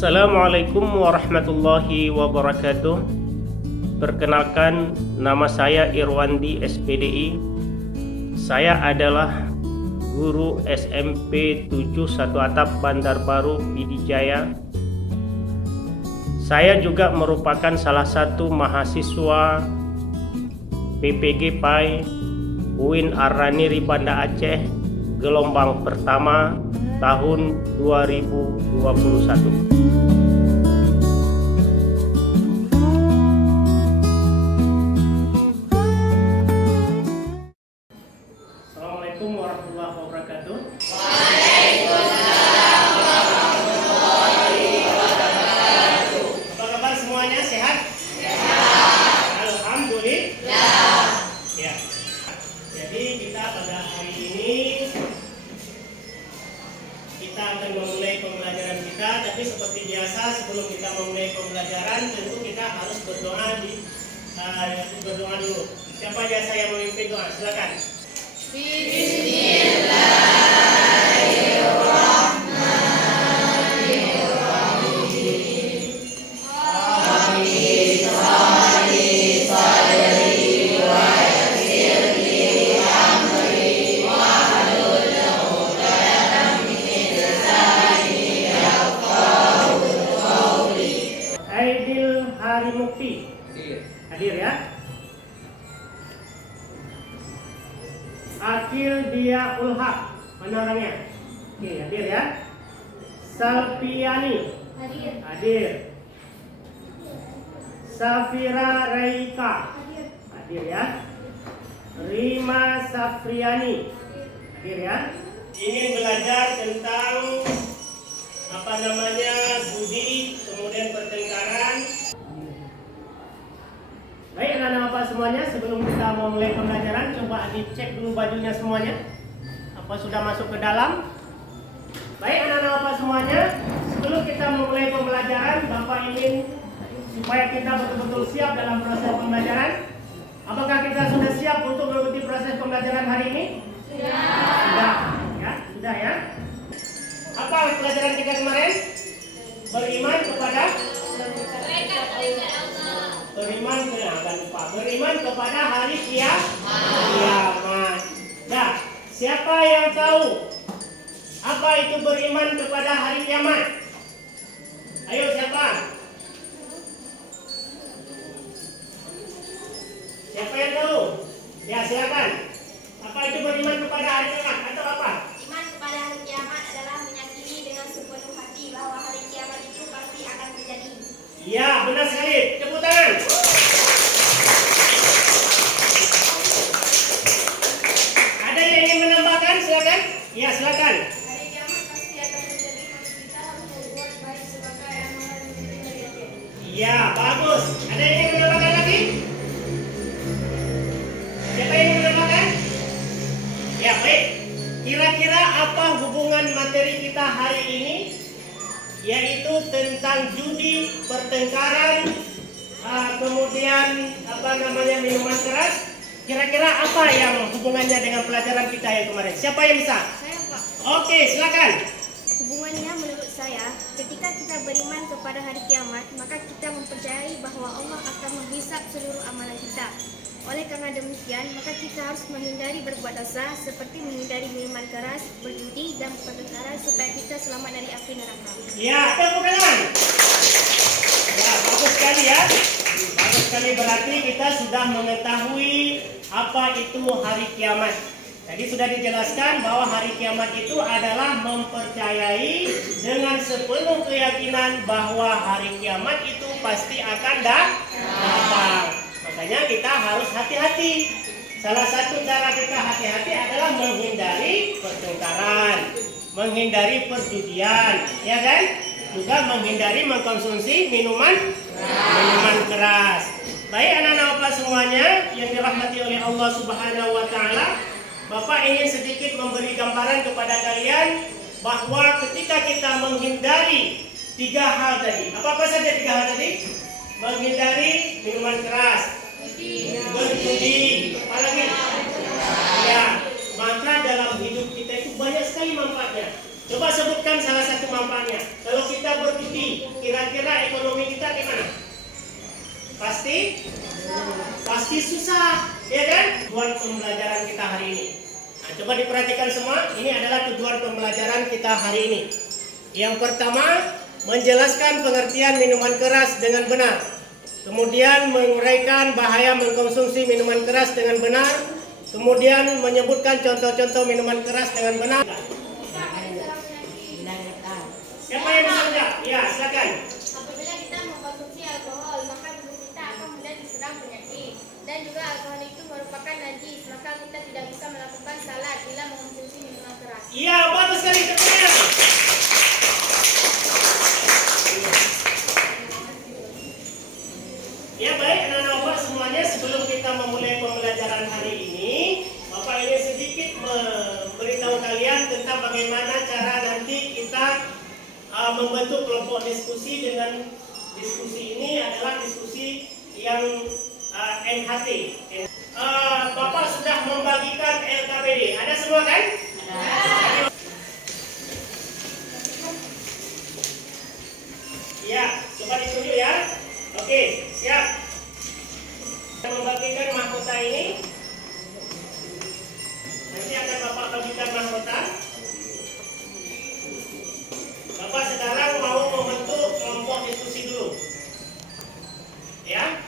Assalamualaikum warahmatullahi wabarakatuh. Perkenalkan, nama saya Irwandi SPDI. Saya adalah guru SMP 71 Atap Bandar Baru Pidijaya. Saya juga merupakan salah satu mahasiswa PPG PAI UIN Ar-Raniri Banda Aceh gelombang pertama tahun 2021. Assalamualaikum warahmatullahi wabarakatuh. Waalaikumsalam warahmatullahi wabarakatuh. Apa kabar semuanya? Sehat? Sehat. Alhamdulillah. Ya. Jadi kita pada hari ini kita akan memulai pembelajaran kita, tapi seperti biasa sebelum kita memulai pembelajaran tentu kita harus berdoa dulu. Siapa biasa yang memimpin doa? Silakan. Aidil Hari Mukti. Hadir ya. Akil Dia Ulhaq. Mana orangnya? Oke, hadir ya. Salpiani. Hadir. Safira Raika. Hadir ya. Rima Safriani. Hadir ya. Ingin belajar tentang judi, kemudian pertengkaran. Baik anak-anak Bapak semuanya, sebelum kita memulai pembelajaran, coba dicek dulu bajunya semuanya. Apa sudah masuk ke dalam? Baik anak-anak Bapak semuanya, sebelum kita memulai pembelajaran, Bapak ingin supaya kita betul-betul siap dalam proses pembelajaran. Apakah kita sudah siap untuk mengikuti proses pembelajaran hari ini? Sudah. Sudah ya. Apa pelajaran kita kemarin? Beriman kepada beriman kepada hari kiamat. Nah, siapa yang tahu apa itu beriman kepada hari kiamat? Ayo siapa? Siapa yang tahu? Ya silakan. Apa itu beriman kepada hari kiamat atau apa? Iman kepada hari kiamat adalah meyakini dengan sepenuh hati bahwa hari kiamat itu pasti akan terjadi. Ya, benar sekali. Tepuk tangan. Ada yang ingin menambahkan? Silakan. Ya, silakan. Hari kiamat pasti akan terjadi, maka kita harus berbuat baik sebagai amalan yang kita. Ya, bagus. Ada yang ingin menambahkan lagi? Siapa yang ingin menambahkan? Ya, baik. Kira-kira apa hubungan materi kita hari ini? Yaitu tentang judi, pertengkaran, kemudian minuman keras. Kira-kira apa yang hubungannya dengan pelajaran kita yang kemarin? Siapa yang bisa? Saya Pak. Oke, silakan. Hubungannya menurut saya, ketika kita beriman kepada hari kiamat, maka kita mempercayai bahwa Allah akan menghisap seluruh amalan kita. Oleh karena demikian, maka kita harus menghindari berbuat dosa seperti menghindari minuman keras, berjudi, dan pertengkaran supaya kita selamat dari api neraka. Ya, tepuk tangan. Ya, bagus sekali ya. Bagus sekali, berarti kita sudah mengetahui apa itu hari kiamat. Tadi sudah dijelaskan bahwa hari kiamat itu adalah mempercayai dengan sepenuh keyakinan bahwa hari kiamat itu pasti akan datang. Makanya kita harus hati-hati. Salah satu cara kita hati-hati adalah menghindari pertengkaran, menghindari perjudian, ya kan? Juga menghindari mengkonsumsi minuman keras. Baik anak-anak Bapak semuanya yang dirahmati oleh Allah Subhanahu wa taala, Bapak ingin sedikit memberi gambaran kepada kalian bahwa ketika kita menghindari tiga hal tadi. Apa saja tiga hal tadi? Menghindari minuman keras, berjudi, apalagi? Ya, maka dalam hidup kita itu banyak sekali manfaatnya. Coba sebutkan salah satu manfaatnya. Kalau kita berjudi, Pasti susah, ya kan? Tujuan pembelajaran kita hari ini. Nah, coba diperhatikan semua, ini adalah tujuan pembelajaran kita hari ini. Yang pertama, menjelaskan pengertian minuman keras dengan benar. Kemudian menguraikan bahaya mengkonsumsi minuman keras dengan benar. Kemudian menyebutkan contoh-contoh minuman keras dengan benar. Siapa yang bisa menjawab? Ya, silakan. Apabila kita mengkonsumsi alkohol, maka tubuh kita akan mudah diserang penyakit. Dan juga alkohol itu merupakan najis, maka kita tidak bisa melakukan salat bila mengkonsumsi minuman keras. Iya, bagus sekali terusnya. Ya baik, anak-anak Bapak semuanya, sebelum kita memulai pembelajaran hari ini, Bapak ingin sedikit memberitahu kalian tentang bagaimana cara nanti kita membentuk kelompok diskusi. Dengan diskusi ini adalah diskusi yang NHT. Bapak sudah membagikan LKPD, ada semua kan? Ada. Ya, coba ditunjuk ya. Oke, siap. Kita membagikan mahkota ini. Nanti akan Bapak bagikan mahkota. Bapak sekarang mau membentuk kelompok diskusi dulu. Ya.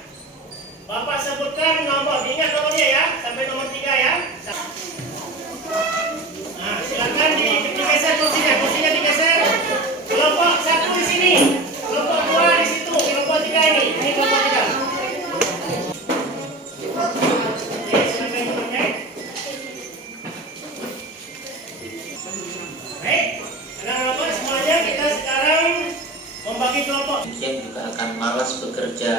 Bapak sebutkan nomor, diingat nomornya ya, sampai nomor 3 ya. Nah, silakan digeser kursinya digeser. Kelompok 1 di sini, kelompok 2 di situ, kelompok 3 ini kelompok 3. Oke, silakan dipakai. Baik, anak-anak semuanya, kita sekarang membagi kelompok. Yang juga akan malas bekerja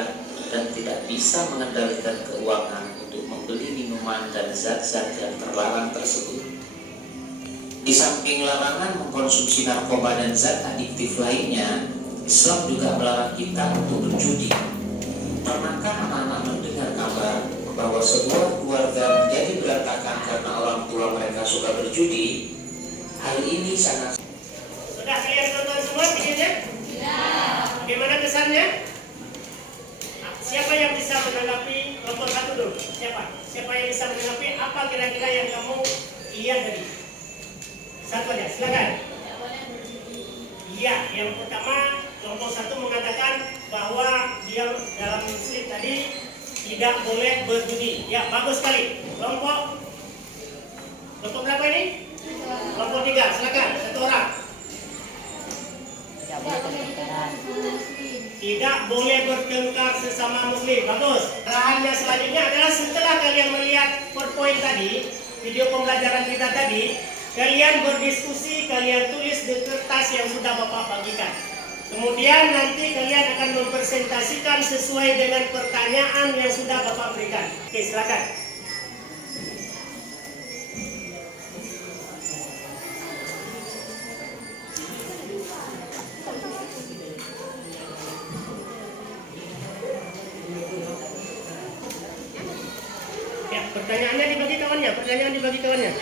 dan tidak bisa mengendalikan keuangan untuk membeli minuman dan zat-zat yang terlarang tersebut. Di samping larangan mengkonsumsi narkoba dan zat adiktif lainnya, Islam juga melarang kita untuk berjudi. Pernahkah anak-anak mendengar kabar bahwa sebuah keluarga menjadi berantakan karena orang tua mereka suka berjudi? Hal ini sangat... Sudah kalian tonton semua videonya? Ya. Bagaimana kesannya? Siapa yang bisa menanggapi kelompok 1 dulu? Siapa yang bisa menanggapi apa kira-kira yang kamu lihat tadi? Satu aja, silakan. Iya, yang pertama kelompok 1 mengatakan bahwa dia dalam slip tadi tidak boleh berjudi. Ya, bagus sekali. Kelompok berapa ini? Kelompok 3, silakan. Satu orang. Tidak boleh bertengkar sesama muslim. Bagus. Arahannya selanjutnya adalah setelah kalian melihat PowerPoint tadi, video pembelajaran kita tadi, kalian berdiskusi, kalian tulis di kertas yang sudah Bapak bagikan. Kemudian nanti kalian akan mempresentasikan sesuai dengan pertanyaan yang sudah Bapak berikan. Oke, silakan. Pertanyaannya dibagi kawannya.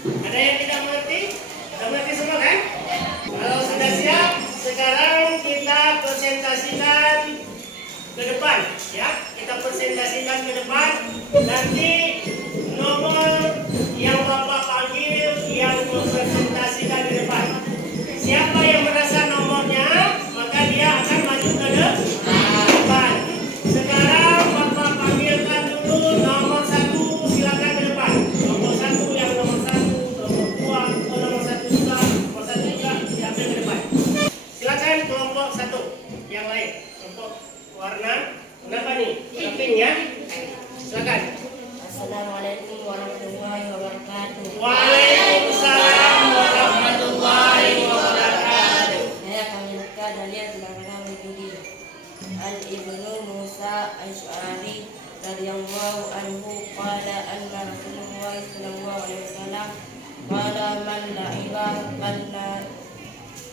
Ada yang tidak mengerti? Sudah mengerti semua kan? Kalau sudah siap, sekarang kita presentasikan ke depan, ya. Kita presentasikan ke depan. Nanti nomor yang Bapak panggil yang mempresentasikan di depan. Siapa yang merasa nomornya, maka dia akan maju ke depan. Sekarang Bapak panggilkan dulu nomor 1, silakan ke depan. Nomor 1 yang nomor 1, nomor 2, nomor 1 juga, nomor 1 juga, silakan ke depan. Silakan kelompok 1 yang lain, kelompok warna apa nih? Pink ya. Silakan. Assalamualaikum warahmatullahi wabarakatuh. Waalaikumsalam warahmatullahi wabarakatuh. Saya akan menyebutkan dalil larangan menjudi. An Ibnu Musa Asy'ari radhiyallahu anhu qala anna Rasulullah sallallahu alaihi wasallam qala man la'iba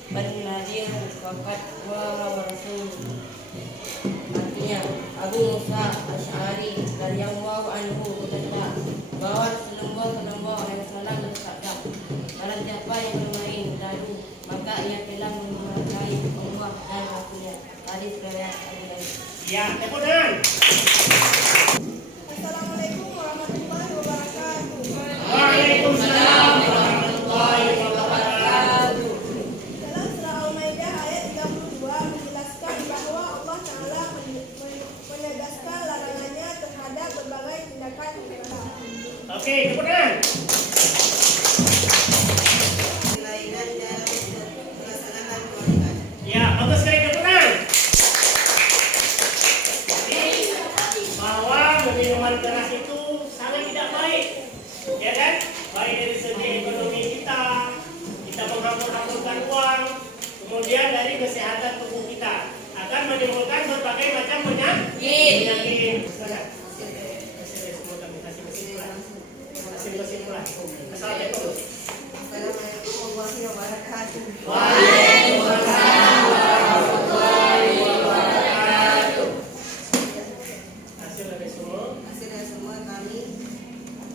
ban nadir faqad wa rasul. Artinya Abu Musa Asy'ari radhiyallahu anhu berkata bahwa Rasulullah sallallahu alaihi wasallam bersabda, barang siapa yang bermain dadu maka ia telah menghargai Allah dan Rasulnya. Hadis riwayat Abu Daud. Ya, tepuk tangan. Assalamualaikum warahmatullahi wabarakatuh. Waalaikumsalam warahmatullahi wabarakatuh. Dalam surah Al-Maidah ayat 32 menjelaskan bahwa Allah Ta'ala menegaskan larangannya terhadap berbagai tindakan kekerasan. Oke, tepuk tangan. Kelainan dalam pelaksanaan kewajiban. Ya, bagus sekali, tepuk tangan. Jadi, bahwa minuman keras itu sangat tidak baik, ya kan? Baik dari segi ekonomi kita menghambur-hamburkan uang, kemudian dari kesehatan tubuh kita akan menimbulkan berbagai macam penyakit. Silakan. Kesimpulan. Assalamualaikum. Assalamualaikum warahmatullahi wabarakatuh. Waalaikumsalam warahmatullahi wabarakatuh. Hasil dari semua Hasil dari semua kami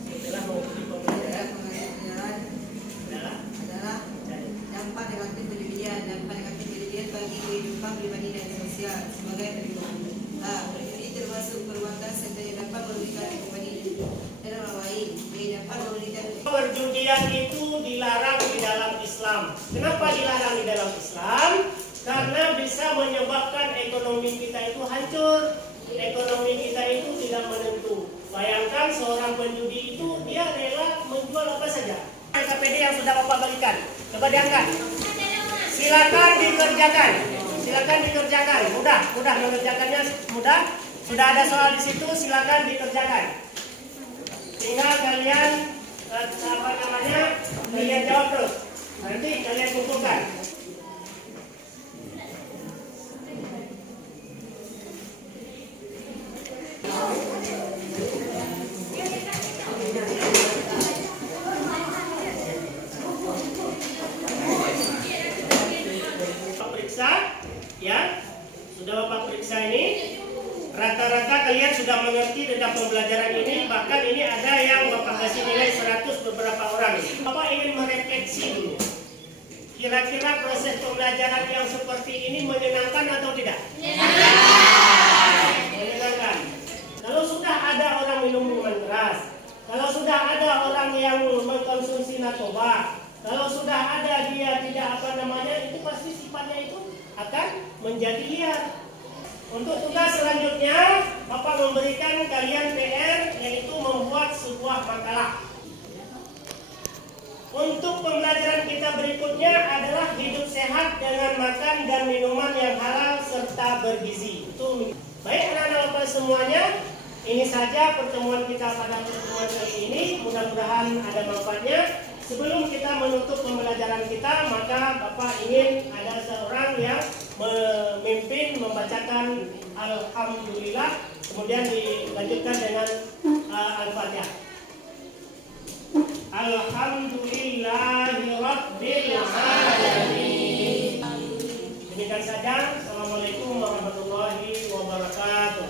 setelah mengikuti pembelajaran pelajaran adalah dampak negatif berlebihan bagi kehidupan pribadi dan sosial sebagai berikut. A. Berjudi termasuk perbuatan serta yang dapat merugikan kepada diri dan orang lain. B. Dapat merugikan perjudian itu dilarang di dalam Islam. Kenapa dilarang di dalam Islam? Karena bisa menyebabkan ekonomi kita itu hancur. Ekonomi kita itu tidak menentu. Bayangkan seorang penjudi itu dia rela menjual apa saja. KPD yang sudah Bapak bagikan, coba diangkat. Silakan dikerjakan. Silakan dikerjakan. Mudah mengerjakannya mudah. Sudah ada soal di situ, silakan dikerjakan. Tinggal kalian kalian jawab terus. Nanti kalian kumpulkan. Bapak periksa, ya. Sudah Bapak periksa ini. Rata-rata kalian sudah mengerti tentang pembelajaran ini. Bahkan ini ada yang Bapak kasih nilai 100 beberapa orang. Bapak ingin merefleksi dulu. Kira-kira proses pembelajaran yang seperti ini menyenangkan atau tidak? Menyenangkan. Kalau sudah ada orang minum minuman keras, kalau sudah ada orang yang mengkonsumsi narkoba, kalau sudah ada dia tidak itu pasti sifatnya itu akan menjadi liar. Untuk tugas selanjutnya, Bapak memberikan kalian PR yaitu membuat sebuah makalah. Untuk pembelajaran kita berikutnya adalah hidup sehat dengan makan dan minuman yang halal serta bergizi. Itu baik anak-anak Bapak semuanya. Ini saja pertemuan kita pada pertemuan kali ini. Mudah-mudahan ada manfaatnya. Sebelum kita menutup pembelajaran kita, maka Bapak ingin ada seorang yang memimpin membacakan Alhamdulillah, kemudian dilanjutkan dengan Al-Fatihah. Alhamdulillahirabbil alamin. Demikian saja. Assalamualaikum warahmatullahi wabarakatuh.